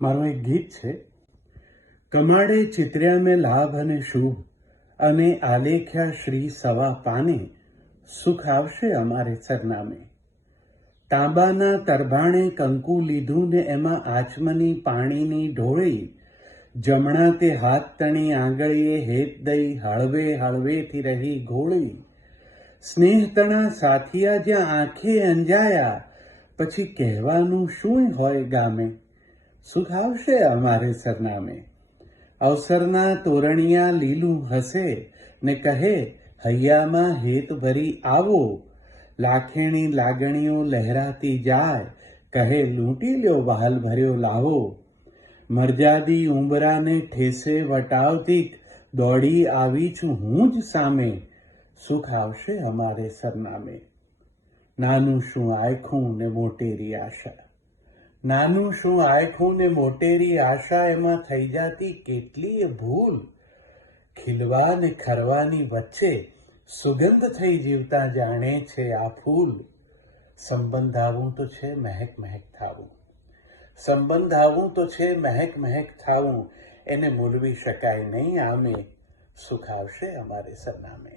મારું એક ગીત છે, કમાડે ચિત્ર્યા મેં લાભ અને શુભ, અને આલેખ્યા શ્રી સવા પાને, સુખ આવશે અમારે સરનામે. તાંબાના તરભાણે કંકુ લીધું ને એમાં આચમની પાણીની ઢોળી, જમણા તે હાથ તણી આંગળીએ હેત દઈ હળવે હળવેથી રહી ઘોળી. સ્નેહ તણા સાથિયા જ્યાં આંખે અંજાયા, પછી કહેવાનું શું હોય ગામે, સુખ આવશે અમારે સરનામે. અવસરના તોરણિયા લીલું હસે ને કહે હૈયામાં હેત ભરી આવો, લાખેણી લાગણીઓ લહેરાતી જાય, કહે લૂંટી લ્યો વહાલ ભર્યો લાવો. મરજાદી ઉંબરાને ઠેસે વટાવતી દોડી આવી છું હું જ સામે, સુખ આવશે અમારે સરનામે. નાનું શું આયખું ને મોટેરી આશા, નાનું શું આયખું ને મોટેરી આશા, એમાં થઈ જાતી કેટલીય ભૂલ. ખીલવા ને ખરવાની વચ્ચે સુગંધ થઈ જીવતા જાણે છે આ ફૂલ. સંબંધ આવું તો છે મહેક મહેક થાવું, સંબંધ આવું તો છે મહેક મહેક થાવું, એને મૂલવી શકાય નહીં આમે, સુખ આવશે અમારે સરનામે.